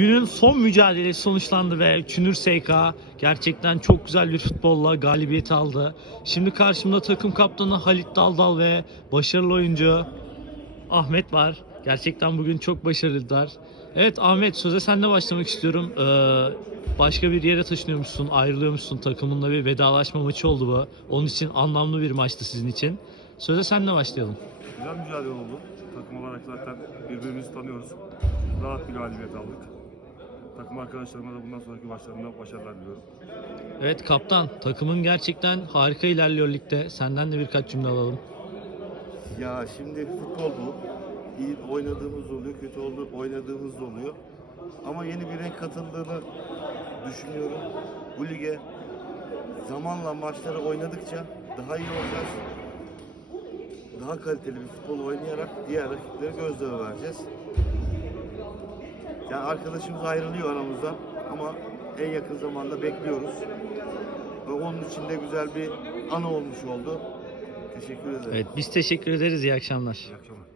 günün son mücadelesi sonuçlandı ve Çünür SK gerçekten çok güzel bir futbolla galibiyet aldı. Şimdi karşımda takım kaptanı Halit Daldal ve başarılı oyuncu Ahmet var. Gerçekten bugün çok başarılılar. Evet Ahmet söze senle başlamak istiyorum. Ee, başka bir yere taşınıyormuşsun, ayrılıyormuşsun. Takımınla bir vedalaşma maçı oldu bu. Onun için anlamlı bir maçtı sizin için. Söze senle başlayalım. Güzel mücadele oldu. Takım olarak zaten birbirimizi tanıyoruz. Rahat bir galibiyet aldık. Takım arkadaşlarıma da bundan sonraki maçlarında başarılar diliyorum. Evet kaptan takımın gerçekten harika ilerliyor ligde. Senden de birkaç cümle alalım. Ya şimdi futbol bu. İyi oynadığımız oluyor, kötü oldu oynadığımız da oluyor. Ama yeni bir renk katıldığını düşünüyorum. Bu lige zamanla maçları oynadıkça daha iyi olacağız. Daha kaliteli bir futbol oynayarak diğer rakiplere gözdağı vereceğiz. Yani arkadaşımız ayrılıyor aramızdan ama en yakın zamanda bekliyoruz. Ve onun için de güzel bir anı olmuş oldu. Teşekkür ederim. Evet biz teşekkür ederiz. İyi akşamlar. İyi akşamlar.